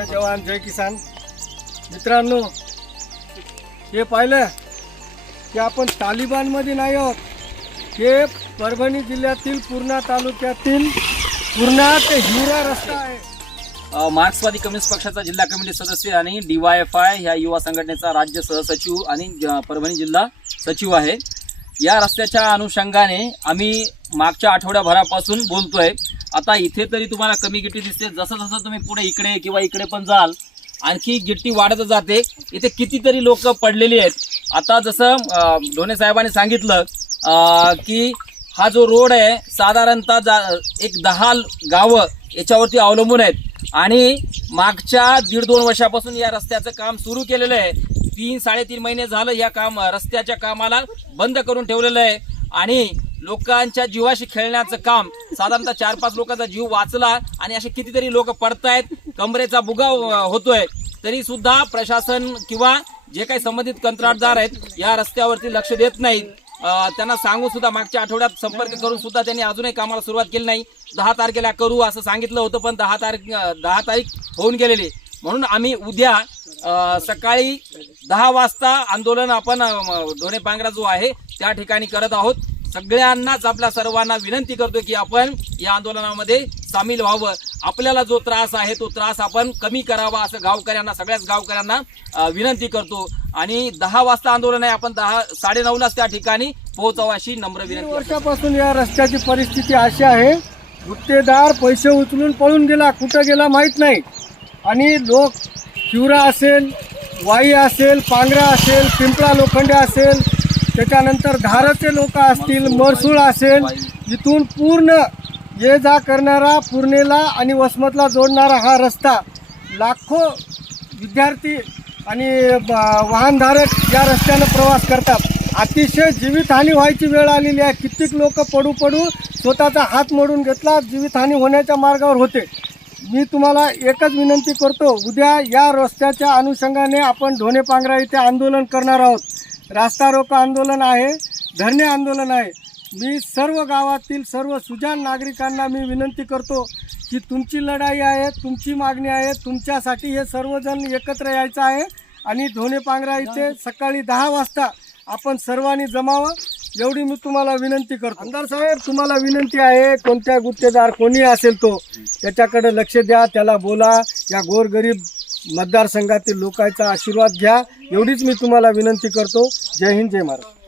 जय जवान जय किसान. मित्रांनो, हे पाहिलं की आपण तालिबानमध्ये नाही आहोत. हे परभणी जिल्ह्यातील पूर्णा तालुक्यातील पूर्णा ते हिवरा रस्ता आहे. मार्क्सवादी कम्युनिस्ट पक्षाचा जिल्हा कमिटी सदस्य आणि DYFI ह्या युवा संघटनेचा राज्य सहसचिव आणि परभणी जिल्हा सचिव आहे. या रस्त्याच्या अनुषंगाने आम्ही मागच्या आठवड्याभरापासून बोलतोय. आता इथे तरी तुम्हाला कमी गिट्टी दिसते. जसं जसं तुम्ही पुढे इकडे किंवा इकडे पण जाल आणखी गिट्टी वाढत जाते. इथे कितीतरी लोक पडलेली आहेत. आता जसं ढोणे साहेबांनी सांगितलं की हा जो रोड आहे साधारणतः एक 10 गावं याच्यावरती अवलंबून आहेत आणि मागच्या 1.5-2 वर्षापासून या रस्त्याचं काम सुरू केलेलं आहे. 3-3.5 महिने झालं या रस्त्याच्या कामाला बंद करून ठेवलेलं आहे आणि लोकांच्या जीवाशी खेळण्याचं काम. साधारणतः 4-5 लोकांचा जीव वाचला आणि असे कितीतरी लोक पडतायत. कमरेचा बुगा होतोय. तरी सुद्धा प्रशासन किंवा जे काही संबंधित कंत्राटदार आहेत या रस्त्यावरती लक्ष देत नाहीत. त्यांना सांगून सुद्धा मागच्या आठवड्यात संपर्क करून सुद्धा त्यांनी अजूनही कामाला सुरुवात केली नाही. 10 तारखेला करू असं सांगितलं होतं, पण 10 तारीख होऊन गेलेली. म्हणून आम्ही उद्या सकाळी 10 वाजता आंदोलन आपण ढोणे पांगरा जो आहे त्या ठिकाणी करत आहोत. सगळ्यांनाच आपल्या सर्वांना विनंती करतो की आपण या आंदोलनामध्ये सामील व्हावं. आपल्याला जो त्रास आहे तो त्रास आपण कमी करावा असं गावकऱ्यांना, सगळ्याच गावकऱ्यांना विनंती करतो. आणि 10 वाजता आंदोलन आहे, आपण 9:30लाच त्या ठिकाणी पोहोचावं अशी नम्र विनंती. वर्षापासून या रस्त्याची परिस्थिती अशी आहे, गुत्तेदार पैसे उचलून पळून गेला, कुठं गेला माहीत नाही. आणि लोक हिवरा असेल, वाई असेल, पांगरा असेल, पिंपळा लोखंडे असेल, त्याच्यानंतर धाराचे लोक असतील, मरसूळ असेल, इथून पूर्ण ये जा करणारा पूर्णेला आणि वसमतला जोडणारा हा रस्ता, लाखो विद्यार्थी आणि वाहनधारक या रस्त्यानं प्रवास करतात. अतिशय जीवितहानी व्हायची वेळ आलेली आहे. कित्येक लोक पडू स्वतःचा हात मोडून घेतला, जीवितहानी होण्याच्या मार्गावर होते. मी तुम्हाला एकच विनंती करतो, उद्या या रस्त्याच्या अनुषंगाने आपण ढोणे पांगरा इथे आंदोलन करणार आहोत. रास्ता रोको आंदोलन आहे, धरणे आंदोलन आहे. मी सर्व गावातील सर्व सुजाण नागरिकांना मी विनंती करतो की तुमची लढाई आहे, तुमची मागणी आहे, तुमच्यासाठी हे सर्वजण एकत्र यायचं आहे आणि ढोणे पांगरा इथे सकाळी 10 वाजता आपण सर्वांनी जमावं एवढी मी तुम्हाला विनंती करतो. आमदार साहेब, तुम्हाला विनंती आहे, कोणत्या गुत्तेदार कोणी असेल तो त्याच्याकडे लक्ष द्या, त्याला बोला, या गोरगरीब मतदारसंघातील लोकांचा आशीर्वाद घ्या एवढीच मी तुम्हाला विनंती करतो. जय हिंद, जय महाराष्ट्र.